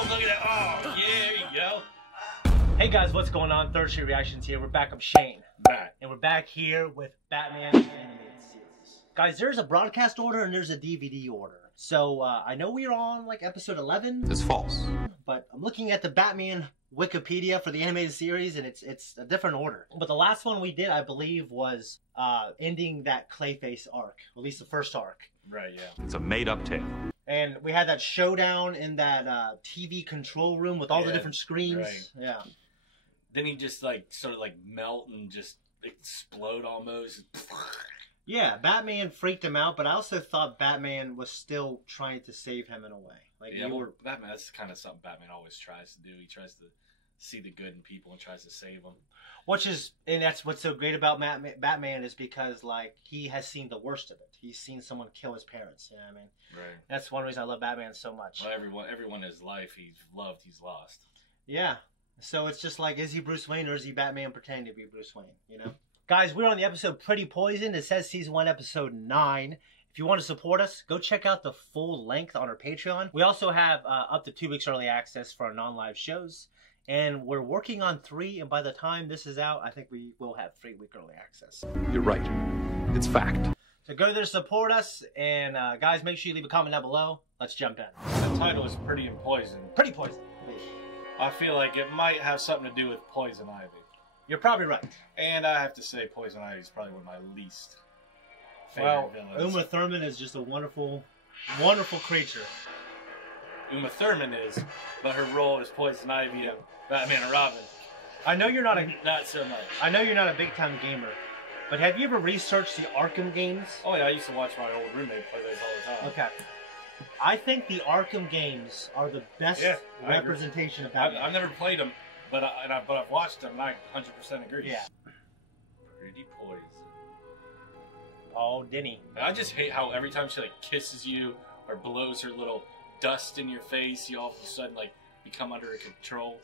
Oh, look at that. Oh, yeah, there you go. Hey guys, what's going on? Third Street Reactions here. We're back. I'm Shane. Back. And we're back here with Batman the Animated Series. Guys, there's a broadcast order and there's a DVD order. So, I know we are on, like, episode 11. It's false. But I'm looking at the Batman Wikipedia for the animated series, and it's a different order. But the last one we did, I believe, was ending that Clayface arc. At least the first arc. Right, yeah. It's a made-up tale. And we had that showdown in that TV control room with all the different screens. Right. Yeah. Then he just, like, sort of, like, melt and just explode almost. Yeah, Batman freaked him out, but I also thought Batman was still trying to save him in a way. Like, yeah, Batman, that's kind of something Batman always tries to do. He tries to see the good in people and tries to save them. And that's what's so great about Batman is because, like, he has seen the worst of it. He's seen someone kill his parents, you know what I mean? Right. That's one reason I love Batman so much. Well, everyone in his life, he's loved, he's lost. Yeah. So it's just like, is he Bruce Wayne or is he Batman pretending to be Bruce Wayne, you know? Guys, we're on the episode Pretty Poison. It says season 1, episode 9. If you want to support us, go check out the full length on our Patreon. We also have up to 2 weeks early access for our non-live shows. And we're working on 3, and by the time this is out, I think we will have 3-week early access. You're right. It's fact. So go there, support us, and guys, make sure you leave a comment down below. Let's jump in. The title is Pretty and Poison. Pretty Poison. I feel like it might have something to do with Poison Ivy. You're probably right. And I have to say, Poison Ivy is probably one of my least favorite villains. Uma Thurman is just a wonderful, wonderful creature. Uma Thurman is, but her role as Poison Ivy and Batman and Robin. I know you're not so much. I know you're not a big time gamer, but have you ever researched the Arkham games? Oh yeah, I used to watch my old roommate play those all the time. Okay. I think the Arkham games are the best representation of Batman. I've never played them, but I've watched them, and I 100% agree. Yeah. Pretty Poison. Oh, Denny. I just hate how every time she like kisses you or blows her little dust in your face, you all of a sudden like become under her control.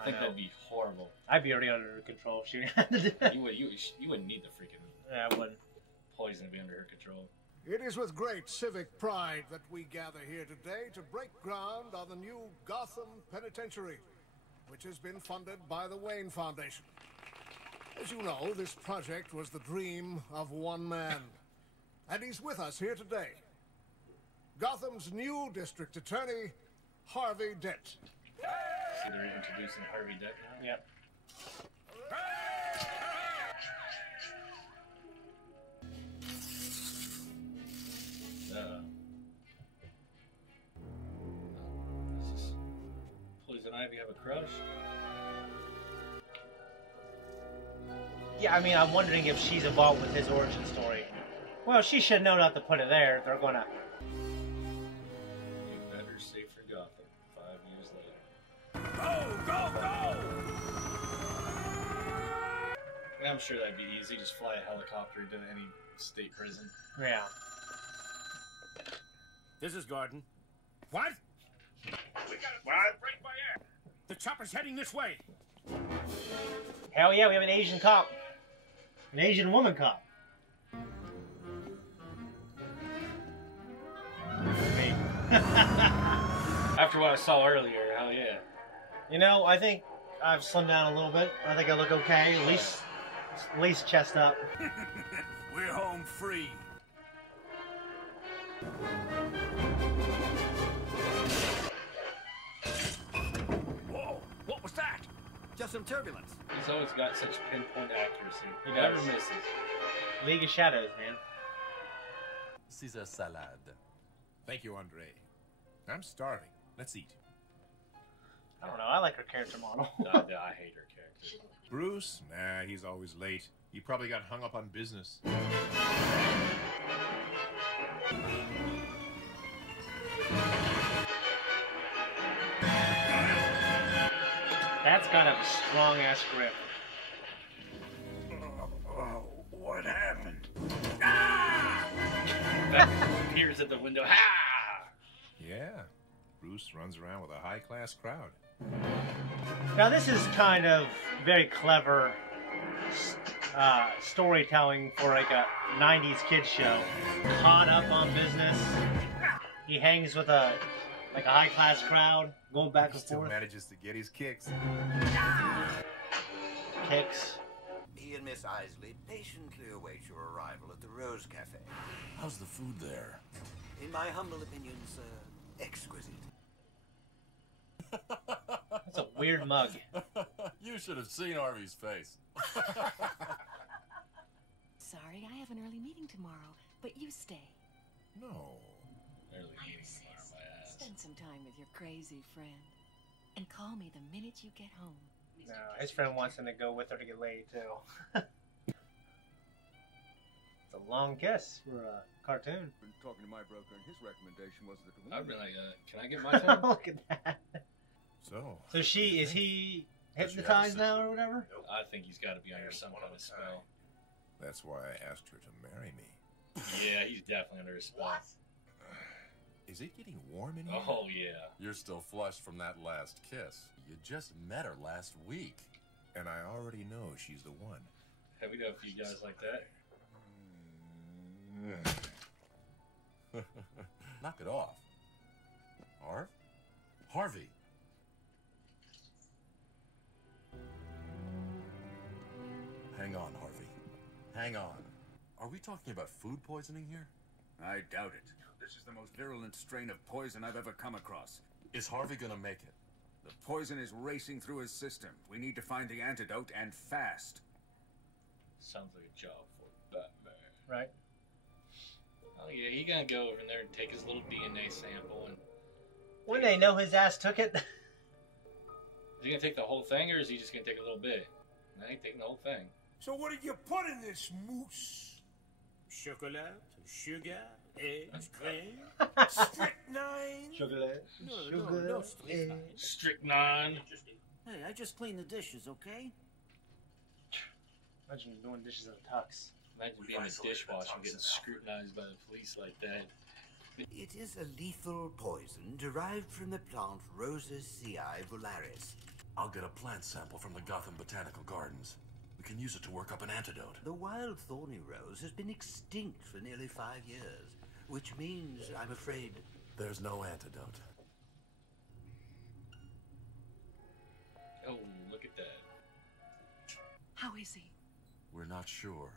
I think that'd be horrible. I'd be already under her control if she had to do that. You wouldn't need the freaking I wouldn't. poison to be under her control. It is with great civic pride that we gather here today to break ground on the new Gotham Penitentiary, which has been funded by the Wayne Foundation. As you know, this project was the dream of one man, and he's with us here today. Gotham's new district attorney, Harvey Dent. So they're introducing Harvey Dent now? Yep. Does Poison Ivy have a crush? Yeah, I mean, I'm wondering if she's involved with his origin story. Well, she should know not to put it there if they're gonna... You better stay for Gotham 5 years later. Go! Yeah, I'm sure that'd be easy. Just fly a helicopter to any state prison. Yeah. This is Gordon. What? We got a break by air. The chopper's heading this way. Hell yeah, we have an Asian cop. An Asian woman cop. Me. After what I saw earlier, hell yeah. You know, I think I've slimmed down a little bit. I think I look okay. At least chest up. We're home free. Whoa! What was that? Just some turbulence. He's always got such pinpoint accuracy. He never does. misses. League of Shadows, man. Caesar salad. Thank you, Andre. I'm starving. Let's eat. I don't know. I like her character model. I hate her character. Bruce? Nah, he's always late. He probably got hung up on business. That's kind of a strong-ass grip. What happened? That appears at the window. Ha! Yeah. Bruce runs around with a high-class crowd. Now this is kind of very clever storytelling for like a 90s kids show. Caught up on business. He hangs with a Like a high-class crowd going back He and still forth. manages to get his kicks. Kicks. He and Miss Isley patiently await your arrival at the Rose Cafe. How's the food there? In my humble opinion, sir, exquisite. That's a weird mug. You should have seen Harvey's face. Sorry, I have an early meeting tomorrow, but you stay. No. Early I meeting insist. tomorrow, my ass. Spend some time with your crazy friend. And call me the minute you get home. No, his friend wants him to go with her to get laid, too. It's a long kiss for a cartoon. Been talking to my broker, and his recommendation was that the I'd be like, can I get my turn? Look at that. So. So is he hypnotized now or whatever? I think he's got to be under some kind of spell. That's why I asked her to marry me. Yeah, he's definitely under a spell. Is it getting warm in here? Oh, yeah. You're still flushed from that last kiss. You just met her last week. And I already know she's the one. Have we know a few guys like that? Knock it off. Harvey. Hang on, Harvey. Hang on. Are we talking about food poisoning here? I doubt it. This is the most virulent strain of poison I've ever come across. Is Harvey gonna make it? The poison is racing through his system. We need to find the antidote, and fast. Sounds like a job for Batman. Right. Oh, yeah, he gonna go over there and take his little DNA sample and... When they know his ass took it. Is he gonna take the whole thing, or is he just gonna take a little bit? I ain't taking the whole thing. So what did you put in this mousse? Chocolat, sugar, eggs, cream, Strychnine? Chocolate. no, strychnine. Strychnine. Hey, I just cleaned the dishes, okay? Imagine doing dishes in a tux. Imagine being a dishwasher and getting scrutinized by the police like that. It is a lethal poison derived from the plant Rosaceae vulgaris. I'll get a plant sample from the Gotham Botanical Gardens. We can use it to work up an antidote. The wild thorny rose has been extinct for nearly 5 years, which means, I'm afraid, There's no antidote. Oh, look at that. How is he? We're not sure.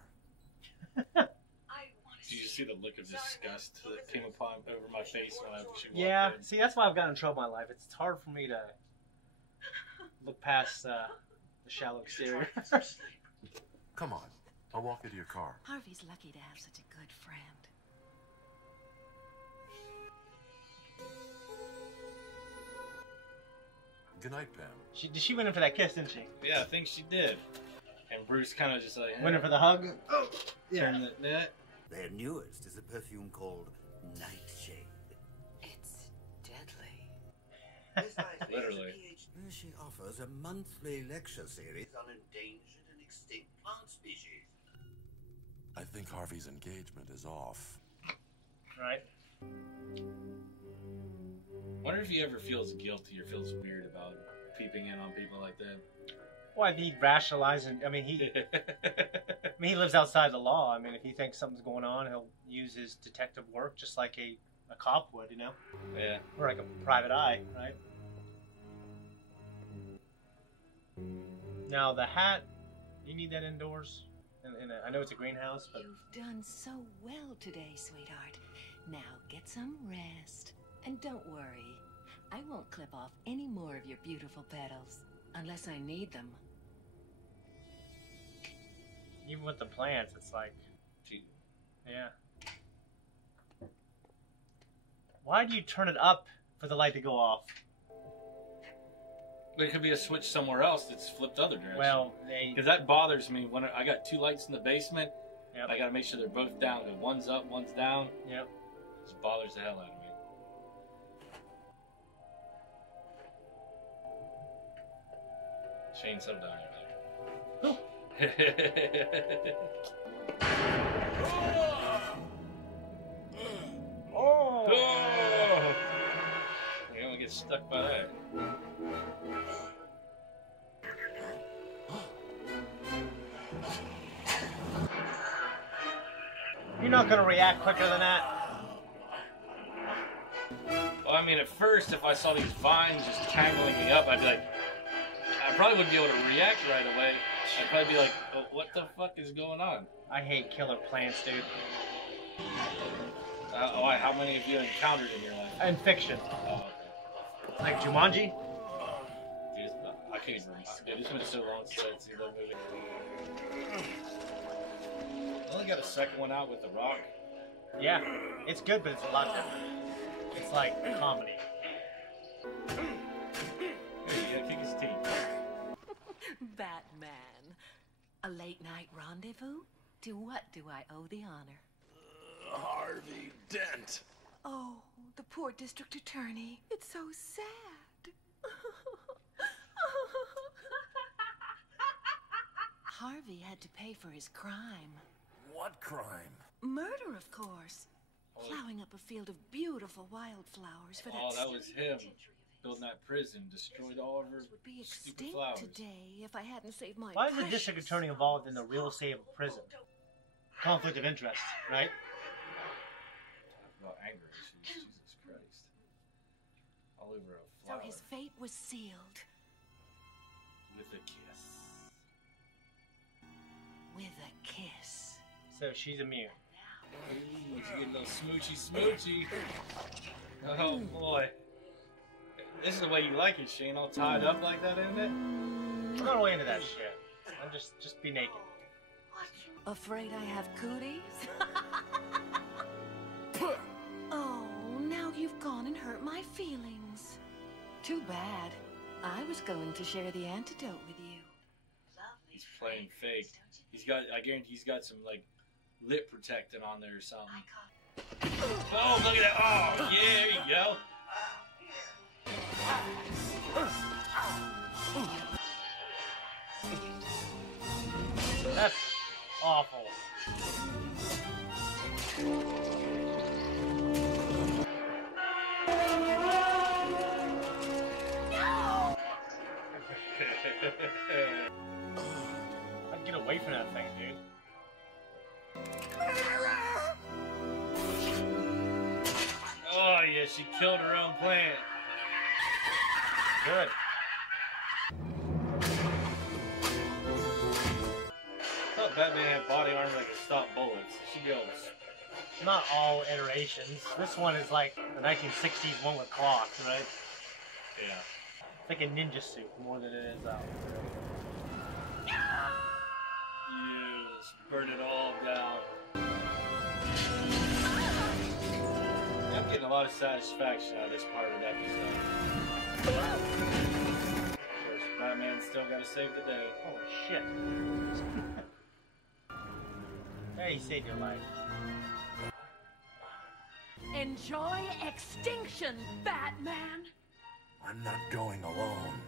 Did you see the look of disgust that came upon over my face when she walked Yeah, in? see, that's why I've gotten in trouble in my life. It's hard for me to look past the shallow exterior. Come on. I'll walk you to your car. Harvey's lucky to have such a good friend. Good night, Pam. She went in for that kiss, didn't she? Yeah, I think she did. And Bruce kind of just like... Went in for the hug? Oh, Turn the net. their newest is a perfume called Nightshade. It's deadly. Literally. She offers a monthly lecture series on endangered and extinct plant species. I think Harvey's engagement is off. Right. Wonder if he ever feels guilty or feels weird about peeping in on people like that. Well, he'd rationalize and, I mean, he lives outside the law. I mean, if he thinks something's going on, he'll use his detective work just like a cop would, you know? Yeah. Or like a private eye, right? Now, the hat, you need that indoors? I know it's a greenhouse, but... You've done so well today, sweetheart. Now get some rest. And don't worry, I won't clip off any more of your beautiful petals. Unless I need them. Even with the plants, it's like... Gee. Yeah. Why do you turn it up for the light to go off? There could be a switch somewhere else that's flipped the other direction. Well, because that bothers me when I got 2 lights in the basement. Yep. I got to make sure they're both down. Because one's up, one's down. Yep. It just bothers the hell out of me. Shane's so down there. Oh! You don't get stuck by that. You're not gonna react quicker than that. Well, Well, I mean, at first, if I saw these vines just tangling me up, I'd be like, I probably wouldn't be able to react right away. I'd probably be like, oh, what the fuck is going on? I hate killer plants, dude. How many have you encountered in your life? In fiction. Oh, okay. Like Jumanji? Dude, I can't even remember. Dude, it's been so long since I've seen that movie. I only got a second one out with The Rock. Yeah, it's good, but it's a lot different. It's like comedy. Hey, you gotta kick his teeth. Batman. A late night rendezvous? To what do I owe the honor? Harvey Dent. Oh, the poor district attorney. It's so sad. Harvey had to pay for his crime. What crime? Murder, of course. Plowing up a field of beautiful wildflowers for that. That was him. Building that prison, destroyed all of her Would be stupid extinct flowers. today if I hadn't saved my. Why is the district attorney involved in the real estate of a prison? Conflict of interest, right? Talk about anger issues. Jesus Christ. All over a So flower. his fate was sealed With a kiss. with a kiss. So she's immune. Ooh, she's getting a little smoochy. Oh boy. This is the way you like it, Shane. All tied up like that, isn't it? I'm not way into that shit. I'm just be naked. Afraid I have cooties? Oh, now you've gone and hurt my feelings. Too bad. I was going to share the antidote with you. He's playing fake. I guarantee he's got some like lip protectant on there or something. Oh, look at that! Oh, yeah, there you go. That's awful. I'd get away from that thing, dude. Oh yeah, she killed her own plant. Good. I thought Batman had body armor that could stop bullets. She should be able to. Not all iterations. This one is like the 1960s one with cloth, right? Yeah. It's like a ninja suit more than it is out. Yes, burn it all down. I'm getting a lot of satisfaction out of this part of the episode. Of course, Batman's still got to save the day. Holy shit. Hey, he saved your life. Enjoy extinction, Batman! I'm not going alone.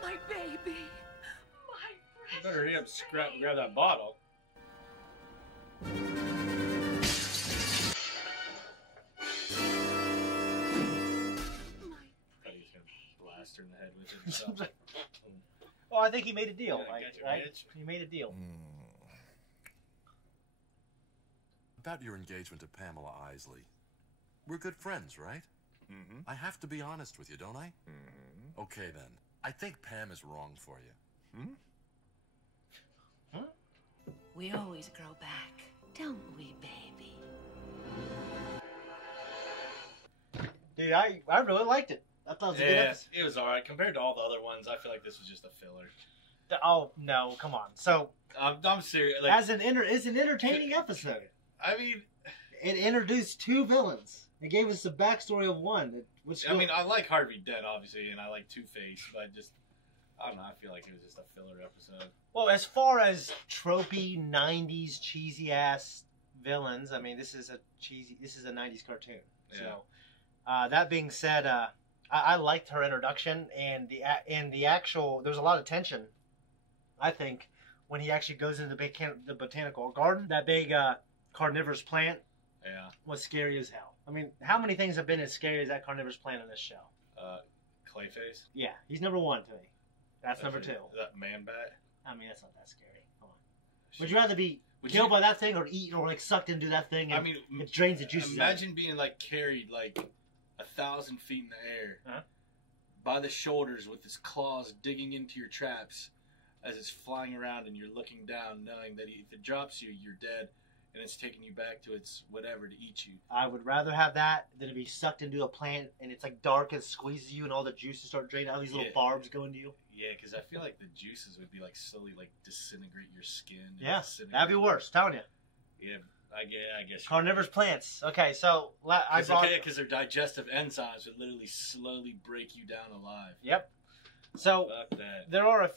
My baby! You better hurry up, grab that bottle. He's gonna blast her in the head with it himself. Well, I think he made a deal, Yeah, like, gotcha, right? bitch. He made a deal. About your engagement to Pamela Isley. We're good friends, right? Mm-hmm. I have to be honest with you, don't I? Mm-hmm. Okay, then. I think Pam is wrong for you. Hmm? We always grow back, don't we, baby? Dude, I really liked it. I thought it was a good episode. It was alright. Compared to all the other ones, I feel like this was just a filler. Oh, no, come on. So, I'm serious. Like, it's an entertaining episode. I mean, it introduced two villains. It gave us the backstory of one. I mean, I like Harvey Dent, obviously, and I like Two-Face, but I don't know, I feel like it was just a filler episode. Well, as far as tropey 90s cheesy ass villains, I mean, this is a 90s cartoon. Yeah. So, that being said, I liked her introduction and the actual. There's a lot of tension, I think, when he actually goes into the botanical garden. That big carnivorous plant. Yeah. Was scary as hell. I mean, how many things have been as scary as that carnivorous plant in this show? Clayface. Yeah, he's number one to me. That's number two. That man bat. I mean, that's not that scary. Come on. Would you rather be killed by that thing or eaten or like sucked into that thing. And I mean, it drains the juices. Imagine being like carried like 1,000 feet in the air by the shoulders with its claws digging into your traps as it's flying around, and you're looking down, knowing that if it drops you, you're dead, and it's taking you back to its whatever to eat you. I would rather have that than to be sucked into a plant and it's like dark and squeezes you and all the juices start draining out. These little barbs go into you. Yeah, because I feel like the juices would be like slowly like disintegrate your skin. Yeah, that'd be worse. Telling you. Yeah, I guess. Carnivorous plants. Okay, so because their digestive enzymes would literally slowly break you down alive. Yep. So Fuck that.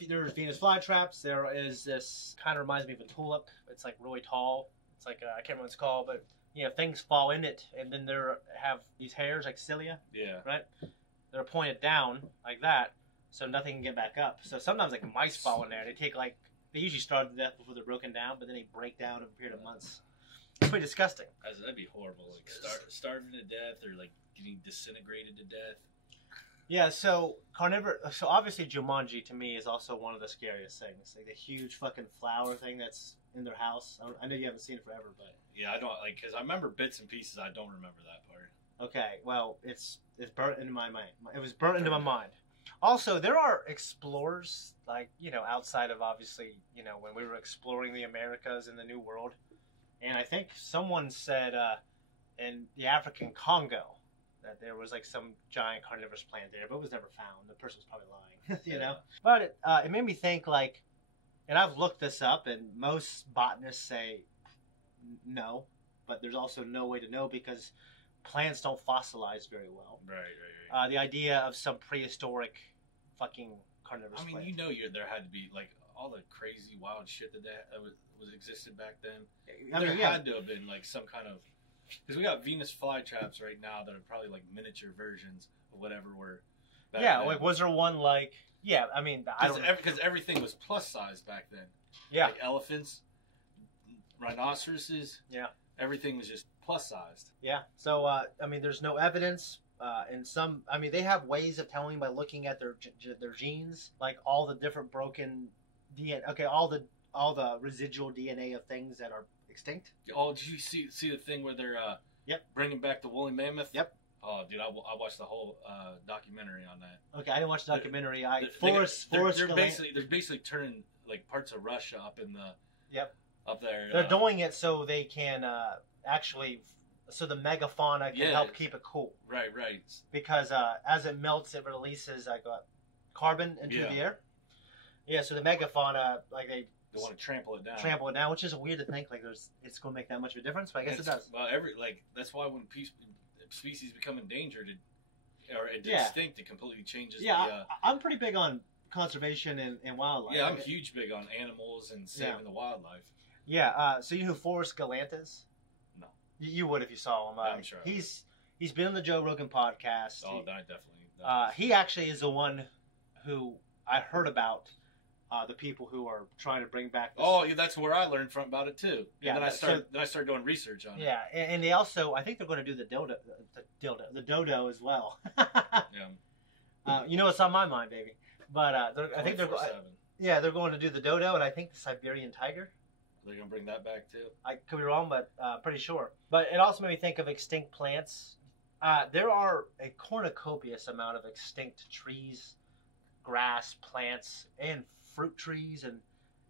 there's Venus flytraps. There is this kind of reminds me of a tulip. It's like really tall. It's like I can't remember what it's called, but things fall in it, and then there have these hairs like cilia. Yeah. Right. They're pointed down like that, so nothing can get back up. So sometimes like mice fall in there. They usually starve to death before they're broken down, but then they break down in a period of months. It's pretty disgusting. That'd be horrible. Like starving to death or like getting disintegrated to death. Yeah, so obviously Jumanji to me is also one of the scariest things. Like the huge fucking flower thing that's in their house. I know you haven't seen it forever, but yeah, I don't because I remember bits and pieces. I don't remember that part. Okay, well, it's burnt into my mind. It was burnt into my mind. Also, there are explorers outside of obviously when we were exploring the Americas and the New World, and I think someone said in the African Congo that there was like some giant carnivorous plant there, but it was never found. The person was probably lying, But it made me think and I've looked this up, and most botanists say no, but there's also no way to know because plants don't fossilize very well. Right. The idea of some prehistoric fucking carnivorous plant. There had to be like all the crazy wild shit that was existed back then. There had to have been like some kind of. Because we got Venus flytraps right now that are probably like miniature versions of whatever were. Back then. Like was there one like? Yeah, I mean, because everything was plus size back then. Yeah, like elephants, rhinoceroses. Yeah, everything was just plus sized. Yeah, so I mean, there's no evidence. And some, I mean, they have ways of telling by looking at their genes, like all the different broken DNA. Okay, all the residual DNA of things that are extinct. Oh, did you see the thing where they're bringing back the woolly mammoth? Yep. Oh, dude, I watched the whole documentary on that. Okay, I didn't watch the documentary. They're basically turning like parts of Russia up in the up there. They're doing it so they can actually. So the megafauna can help keep it cool. Right. Because as it melts, it releases carbon into the air. Yeah, so the megafauna, like they want to trample it down. Trample it down, which is weird to think like it's going to make that much of a difference, but I guess it does. Well, that's why when species become endangered or extinct, it completely changes. Yeah, I'm pretty big on conservation and wildlife. Yeah, I'm huge big on animals and saving the wildlife. Yeah, so you know who Forrest Gallant is? No. You would if you saw him. I'm sure. He's been on the Joe Rogan podcast. Oh, definitely. He actually is the one who I heard about. The people who are trying to bring back. Yeah, that's where I learned about it too. Yeah, and then I started doing research on it. Yeah, and they also, I think they're going to do the dodo as well. Yeah. It's on my mind, baby. But I think they're going to do the dodo, and I think the Siberian tiger. They're going to bring that back too. I could be wrong, but pretty sure. But it also made me think of extinct plants. There are a cornucopious amount of extinct trees, grass, plants, and fruit trees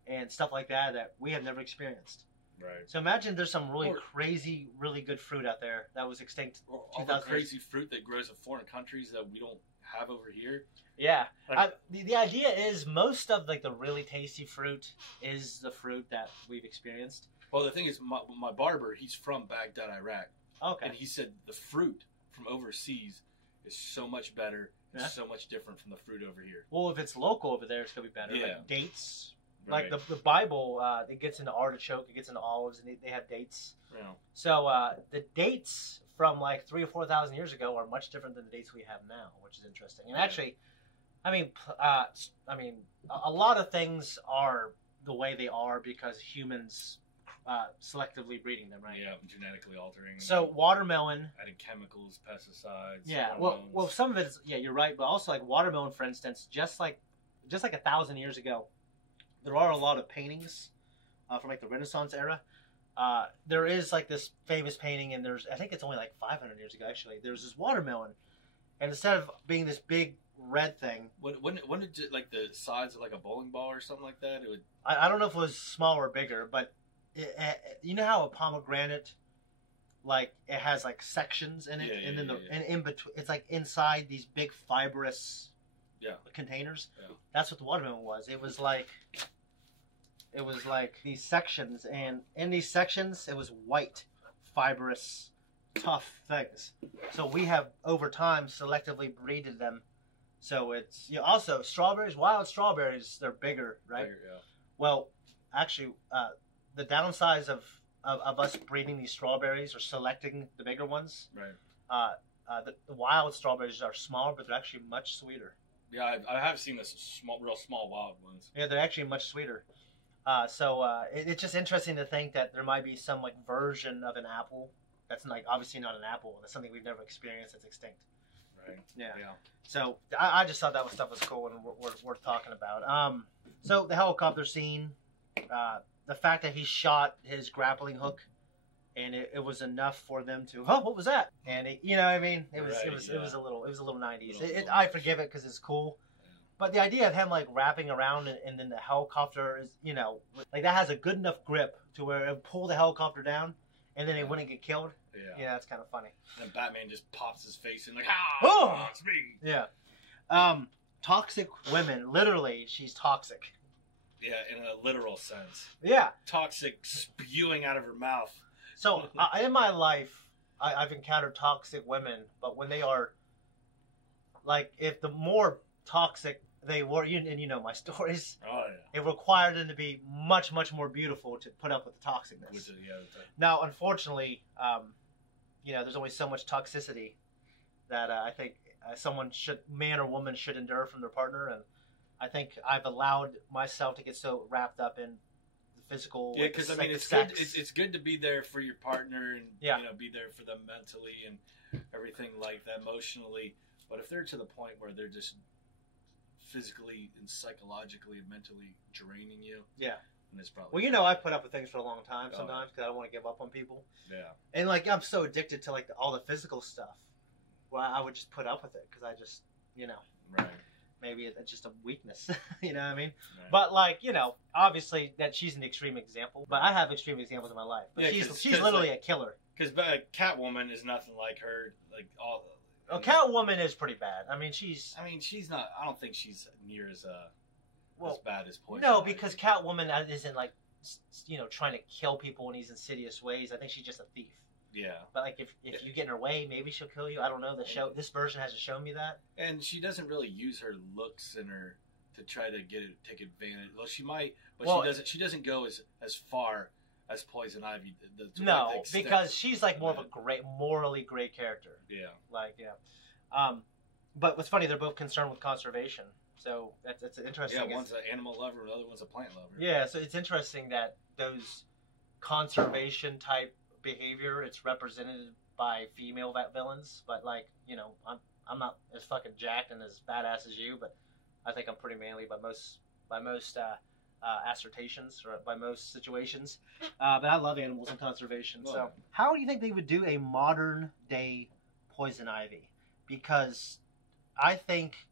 and stuff like that we have never experienced. Right. So imagine there's some really crazy, really good fruit out there that was extinct. All the crazy fruit that grows in foreign countries that we don't have over here. Yeah. The idea is most of the really tasty fruit is the fruit that we've experienced. Well, the thing is, my barber, he's from Baghdad, Iraq. Okay. And he said the fruit from overseas is so much better. It's so much different from the fruit over here. Well, if it's local over there, it's going to be better. Yeah. Like dates. Right. Like the Bible, it gets into artichoke, it gets into olives, and they have dates. Yeah. So the dates from like 3,000 or 4,000 years ago are much different than the dates we have now, which is interesting. And actually, I mean, a lot of things are the way they are because humans selectively breeding them, right? Yeah, genetically altering. So watermelon, adding chemicals, pesticides. Yeah, hormones. well, some of it is you're right, but also like watermelon, for instance, just like 1,000 years ago, there are a lot of paintings from like the Renaissance era there is like this famous painting, and I think it's only like 500 years ago actually. There's this watermelon, and instead of being this big red thing, when did it, like the size of like a bowling ball or something like that? It would. I don't know if it was smaller or bigger, but you know how a pomegranate, like it has like sections in it, and then and in between, it's like inside these big fibrous containers. Yeah. That's what the watermelon was. It was like these sections, and in these sections, it was white, fibrous, tough things. So we have over time selectively breeded them. So it's also strawberries, wild strawberries, they're bigger, right? Bigger, yeah. Well, actually, the downsides of us breeding these strawberries or selecting the bigger ones, right? The wild strawberries are smaller, but they're actually much sweeter. Yeah, I have seen this real small wild ones. Yeah, they're actually much sweeter. It's just interesting to think that there might be some like version of an apple that's like obviously not an apple. That's something we've never experienced that's extinct. Right. Yeah. So I just thought that stuff was cool and worth talking about. So the helicopter scene, the fact that he shot his grappling hook, and it was enough for them to what was that? And it was a little 90s. I forgive it because it's cool. But the idea of him like wrapping around and then the helicopter is, like that has a good enough grip to where it pull the helicopter down and then he wouldn't get killed. Yeah, that's kind of funny. And then Batman just pops his face in like, it's me. Yeah. Toxic women, literally, she's toxic. Yeah, in a literal sense. Yeah. Toxic spewing out of her mouth. So, in my life, I've encountered toxic women, but when they are, like, if the more toxic they were, and you know my stories. Oh, yeah. It required them to be much, much more beautiful to put up with the toxicness. Now, unfortunately, there's only so much toxicity that I think man or woman should endure from their partner, and I think I've allowed myself to get so wrapped up in the physical. Yeah, because like it's good. It's good to be there for your partner and be there for them mentally and everything like that, emotionally. But if they're to the point where they're just physically and psychologically and mentally draining you, and it's probably I put up with things for a long time sometimes because I don't want to give up on people. Yeah, and like I'm so addicted to like all the physical stuff, well, I would just put up with it because I just right. Maybe it's just a weakness, you know what I mean? Right. But like obviously that she's an extreme example, but I have extreme examples in my life. But she's literally a killer. Because Catwoman is nothing like her. Like all. Catwoman is pretty bad. I mean, she's not. I don't think she's near as bad as Poison. No, because Catwoman isn't like trying to kill people in these insidious ways. I think she's just a thief. Yeah. But like if you get in her way, maybe she'll kill you. I don't know. This version hasn't shown me that. And she doesn't really use her looks and her to try to take advantage. Well, she might, but she doesn't go as far as Poison Ivy. No, because she's like more of a morally great character. Yeah. But what's funny, they're both concerned with conservation. So that's interesting. Yeah, one's an animal lover, the other one's a plant lover. Yeah, so it's interesting that those conservation type behavior, it's represented by female villains. But I'm not as fucking jacked and as badass as you, but I think I'm pretty manly by most assertions or by most situations. But I love animals and conservation. Well, so how do you think they would do a modern day Poison Ivy? Because I think,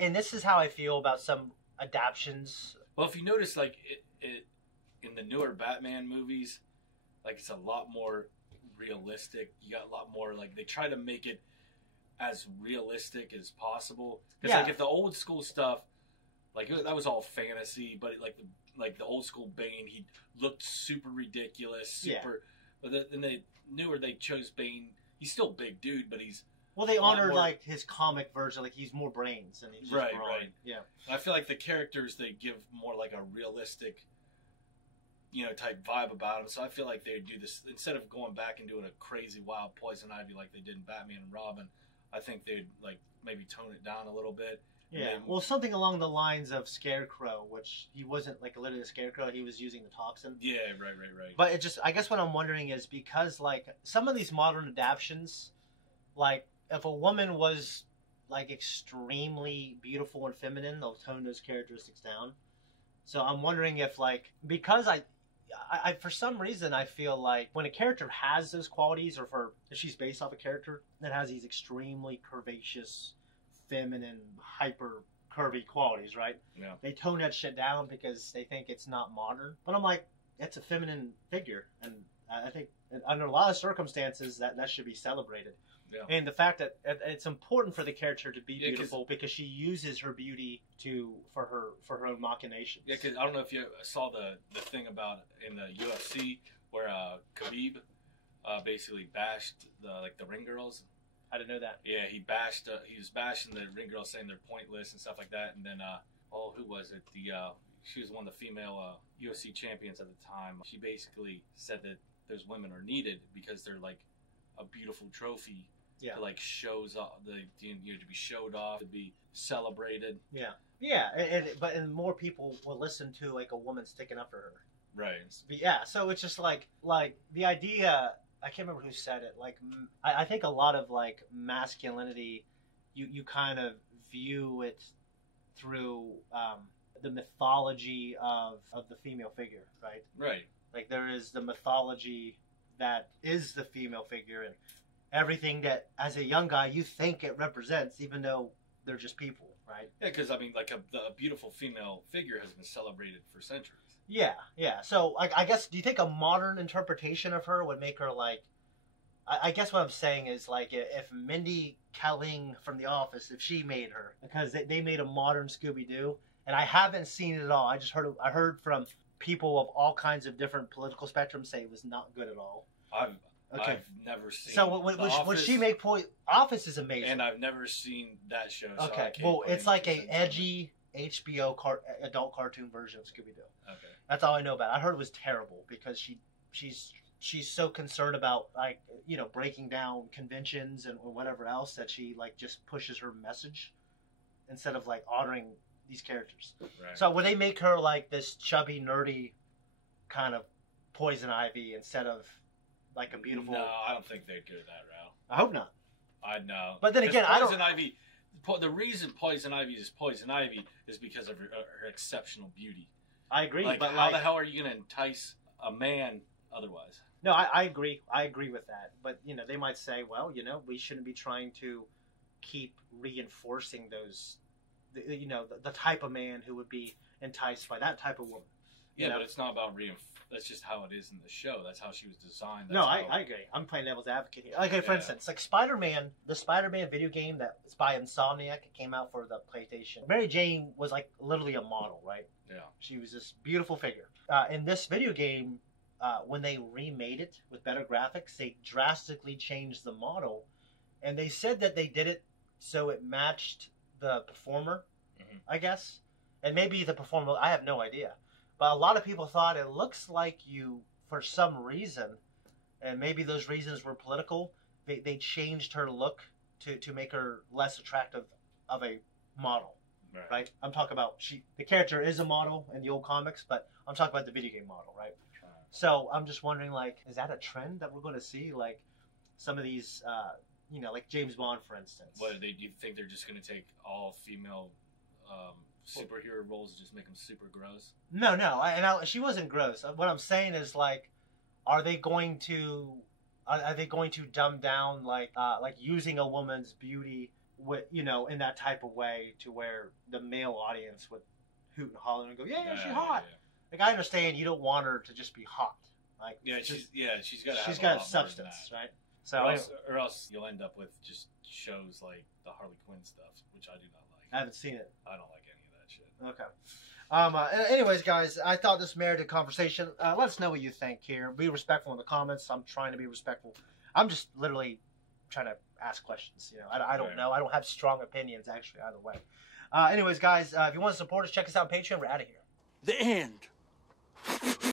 and this is how I feel about some adaptions. Well, if you notice, like it in the newer Batman movies, like it's a lot more realistic. You got a lot more like they try to make it as realistic as possible. Because like if the old school stuff, like that was all fantasy, but like the old school Bane, he looked super ridiculous, But then they chose Bane. He's still a big dude, but he's they honored like his comic version, like he's more brains and he's just right. Yeah, I feel like the characters they give more like a realistic, type vibe about him. So I feel like they do this instead of going back and doing a crazy wild Poison Ivy like they did in Batman and Robin. I think they'd like maybe tone it down a little bit. Yeah, well, something along the lines of Scarecrow, which he wasn't like literally a Scarecrow; he was using the toxin. Yeah, right. But it just, I guess, what I'm wondering is because like some of these modern adaptions, like if a woman was like extremely beautiful and feminine, they'll tone those characteristics down. So I'm wondering if like because I for some reason I feel like when a character has those qualities, or if she's based off a character that has these extremely curvaceous, feminine, hyper curvy qualities, right? Yeah. They tone that shit down because they think it's not modern. But I'm like, it's a feminine figure, and I think under a lot of circumstances that should be celebrated. Yeah. And the fact that it's important for the character to be beautiful because she uses her beauty for her own machinations. Yeah, because I don't know if you saw the thing about in the UFC where Khabib basically bashed the ring girls. I didn't know that. Yeah, he was bashing the ring girls, saying they're pointless and stuff like that. And then who was it? She was one of the female UFC champions at the time. She basically said that those women are needed because they're like a beautiful trophy. Yeah. To like shows off to be showed off, to be celebrated. Yeah. Yeah, but more people will listen to like a woman sticking up for her. Right. Yeah, so it's just like the idea. I can't remember who said it. Like, I think a lot of like masculinity, you kind of view it through the mythology of the female figure, right? Right. Like there is the mythology that is the female figure, and everything that as a young guy you think it represents, even though they're just people, right? Yeah, because I mean, like a beautiful female figure has been celebrated for centuries. Yeah, yeah. So I guess, do you think a modern interpretation of her would make her like? I guess what I'm saying is like if Mindy Kaling from The Office, if she made her, because they made a modern Scooby-Doo, and I haven't seen it at all. I heard from people of all kinds of different political spectrums say it was not good at all. I've never seen. So would she make Office is amazing, and I've never seen that show. So okay, well, it's like a edgy HBO adult cartoon version of Scooby-Doo. Okay, that's all I know about it. I heard it was terrible because she's so concerned about like breaking down conventions and whatever else that she like just pushes her message instead of like honoring these characters. Right. So would they make her like this chubby, nerdy kind of Poison Ivy instead of like a beautiful? No, I don't think they'd go that route. I hope not. I know. But then again, I don't. Poison Ivy. The reason Poison Ivy is Poison Ivy is because of her exceptional beauty. I agree. Like, but how the hell are you going to entice a man otherwise? No, I agree. I agree with that. But they might say, well, we shouldn't be trying to keep reinforcing those. The type of man who would be enticed by that type of woman. Yeah, but it's not about that's just how it is in the show. That's how she was designed. No, I agree. I'm playing devil's advocate here. Okay, for instance, like Spider-Man, the Spider-Man video game that's by Insomniac, it came out for the PlayStation. Mary Jane was like literally a model, right? Yeah. She was this beautiful figure. In this video game, when they remade it with better graphics, they drastically changed the model. And they said that they did it so it matched the performer, I guess. And maybe the performer, I have no idea. But a lot of people thought it looks like you, for some reason, and maybe those reasons were political, they changed her look to make her less attractive of a model. Right? I'm talking about, the character is a model in the old comics, but I'm talking about the video game model, right? So I'm just wondering, like, is that a trend that we're going to see? Like, some of these, like James Bond, for instance. What, do you think they're just going to take all female superhero roles and just make them super gross? No, she wasn't gross. What I'm saying is, like, are they going to dumb down like using a woman's beauty with in that type of way to where the male audience would hoot and holler and go, yeah, she's hot. Yeah. Like, I understand you don't want her to just be hot. Like, she's got a substance, right? So or else you'll end up with just shows like the Harley Quinn stuff, which I do not like. I haven't seen it. I don't like any of that shit. Okay. Anyways, guys, I thought this merited conversation. Let us know what you think here. Be respectful in the comments. I'm trying to be respectful. I'm just literally trying to ask questions. I don't know. I don't have strong opinions, actually, either way. Anyways, guys, if you want to support us, check us out on Patreon. We're out of here. The end.